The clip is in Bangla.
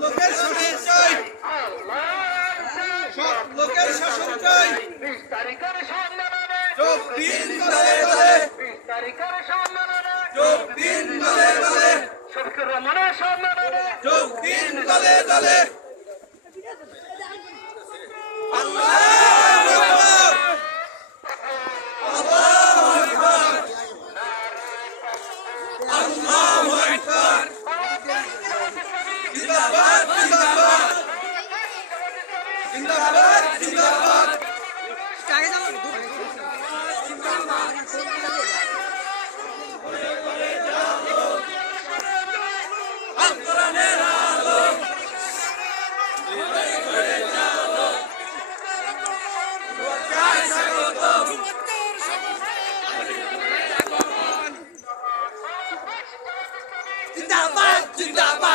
লোকের শাসন চাই, সব লোকের শাসন চাই। 20 তারিখের সম্মেলনে যোগ দিন দলে দলে, 20 তারিখের সম্মেলনে যোগ দিন দলে দলে, শফিকুর রহমানের সম্মেলনে যোগ দিন দলে দলে। আল্লাহু আকবার, আল্লাহু আকবার, আল্লাহু আকবার। জিন্দাবাদ জিন্দাবাদ, জিন্দাবাদ জিন্দাবাদ। আন্দোলনের আলো, জয় স্বাগতম। জিন্দাবাদ জিন্দাবাদ।